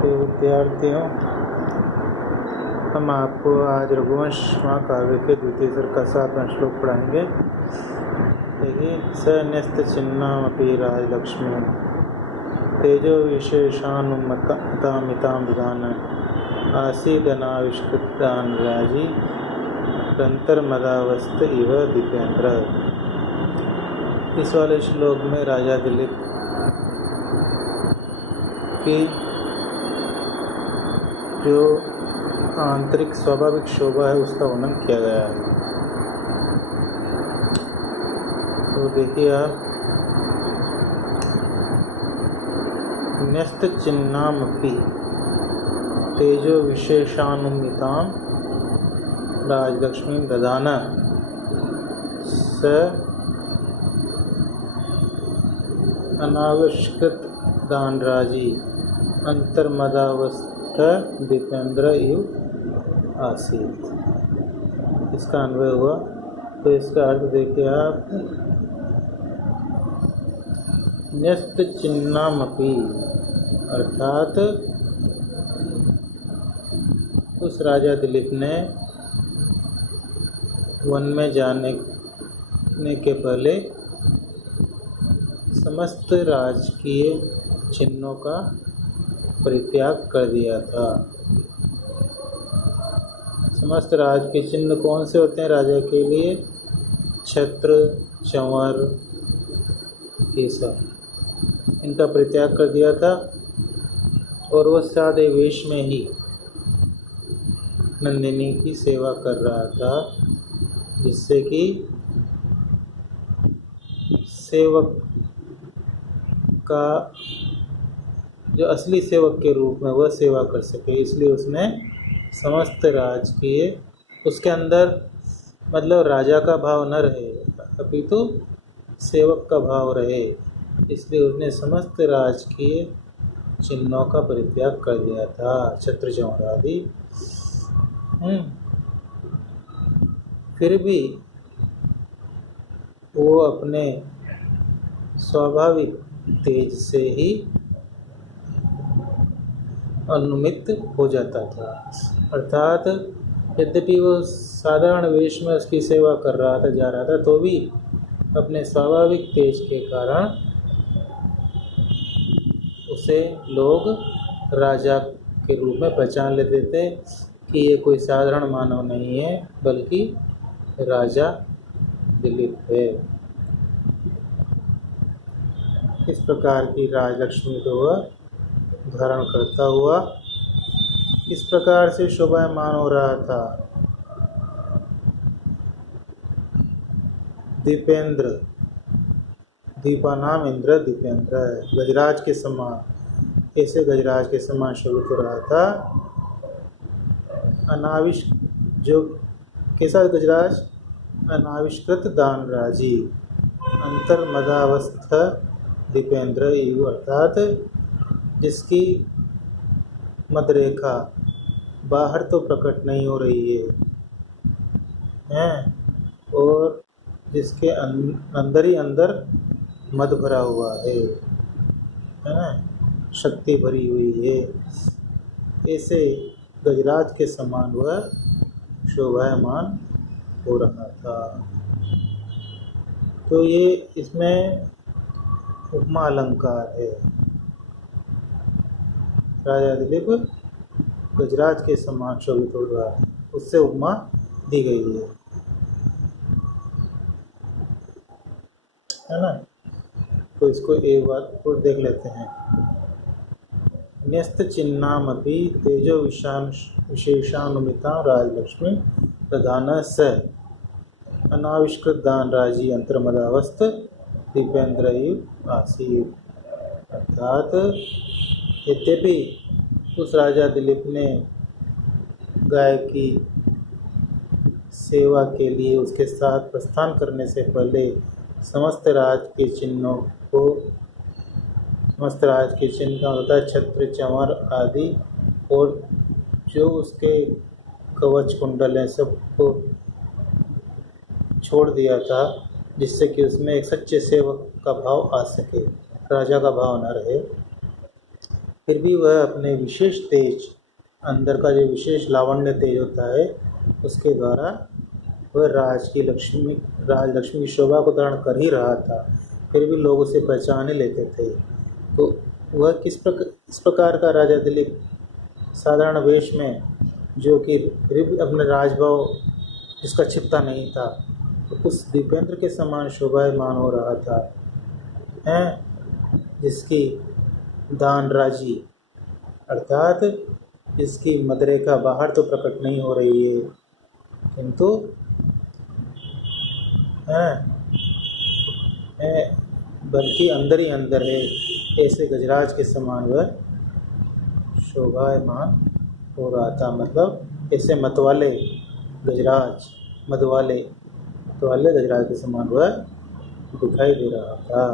प्रिय विद्यार्थियों, हम आपको आज रघुवंश महाकाव्य के द्वितीय सर्ग का 7वां श्लोक पढ़ाएंगे। देखिए, स न्यस्त छिन्नामपि राजलक्ष्मी तेजो विशेषानुमतामितां ददान आसीदनाविष्कृतान् राजी रंतर्मदावस्त इव दीपेंद्र। इस वाले श्लोक में राजा दिलीप की जो आंतरिक स्वाभाविक शोभा है उसका वर्णन किया गया है। तो देखिए आप, न्यस्त चिन्नामपि तेजो विशेषानुमितां राजलक्ष्मीं ददान स अनाविष्कृत दानराजी अंतर्मदावस्थ दीपेंद्र इव आसीत। इसका अन्वय हुआ। तो इसका अर्थ देखिए आप, न्यस्त चिन्नामपि अर्थात उस राजा दिलीप ने वन में जाने के पहले समस्त राजकीय चिन्हों का परित्याग कर दिया था। समस्त राज के चिन्ह कौन से होते हैं राजा के लिए? छत्र, चंवर, ये सब, इनका परित्याग कर दिया था और वो सादे वेश में ही नंदिनी की सेवा कर रहा था, जिससे कि सेवक का जो असली सेवक के रूप में वह सेवा कर सके। इसलिए उसने समस्त राजकीय, उसके अंदर मतलब राजा का भाव न रहे अपितु सेवक का भाव रहे, इसलिए उसने समस्त राजकीय चिन्हों का परित्याग कर दिया था, छत्र चंवर आदि। फिर भी वो अपने स्वाभाविक तेज से ही अनुमित हो जाता था। अर्थात यद्यपि वो साधारण वेश में उसकी सेवा कर रहा था, जा रहा था, तो भी अपने स्वाभाविक तेज के कारण उसे लोग राजा के रूप में पहचान लेते थे कि ये कोई साधारण मानव नहीं है, बल्कि राजा दिलीप है। इस प्रकार की राजलक्ष्मी को वह धारण करता हुआ इस प्रकार से शोभायमान हो रहा था। दीपेंद्र, दीपा नाम इंद्र, दीपेंद्र गजराज के समान, ऐसे गजराज के समान शोभित हो रहा था। जो कैसा गजराज? अनाविष्कृत दानराजी अंतर्मदावस्थ दीपेंद्र इव, अर्थात जिसकी मदरेखा बाहर तो प्रकट नहीं हो रही है और जिसके अंदर ही अंदर मद भरा हुआ है ना, शक्ति भरी हुई है, ऐसे गजराज के समान वह शोभायमान हो रहा था। तो ये इसमें उपमा अलंकार है। राजा दिलीप गजराज के समान शोभित हो रहा है, उससे उपमा दी गई है ना। तो इसको एक बार और देख लेते हैं। न्यस्त चिन्नामपि तेजो विशेषानुमिता राजलक्ष्मी प्रधान स अनाविष्कृत दानराजी अंतर्मदावस्थ दीपेंद्र इव आसीत। अर्थात यद्यपि उस राजा दिलीप ने गाय की सेवा के लिए उसके साथ प्रस्थान करने से पहले समस्त राज के चिन्हों को, समस्त राज के चिन्ह का होता है छत्र, चंवर आदि, और जो उसके कवच कुंडल हैं सबको छोड़ दिया था, जिससे कि उसमें एक सच्चे सेवक का भाव आ सके, राजा का भाव न रहे। फिर भी वह अपने विशेष तेज, अंदर का जो विशेष लावण्य तेज होता है, उसके द्वारा वह राजलक्ष्मी की शोभा को धारण कर ही रहा था। फिर भी लोग उसे पहचान ही लेते थे। तो वह इस प्रकार का राजा दिलीप साधारण वेश में, जो कि फिर भी अपने राजभाव जिसका छिपता नहीं था, तो उस दीपेंद्र के समान शोभायमान हो रहा था, जिसकी दान राजी अर्थात जिसकी मदरेखा बाहर तो प्रकट नहीं हो रही है, किंतु बल्कि अंदर ही अंदर है, ऐसे गजराज के समान वह शोभायमान हो रहा था। मतलब ऐसे मतवाले गजराज के समान वह दिखाई दे रहा था।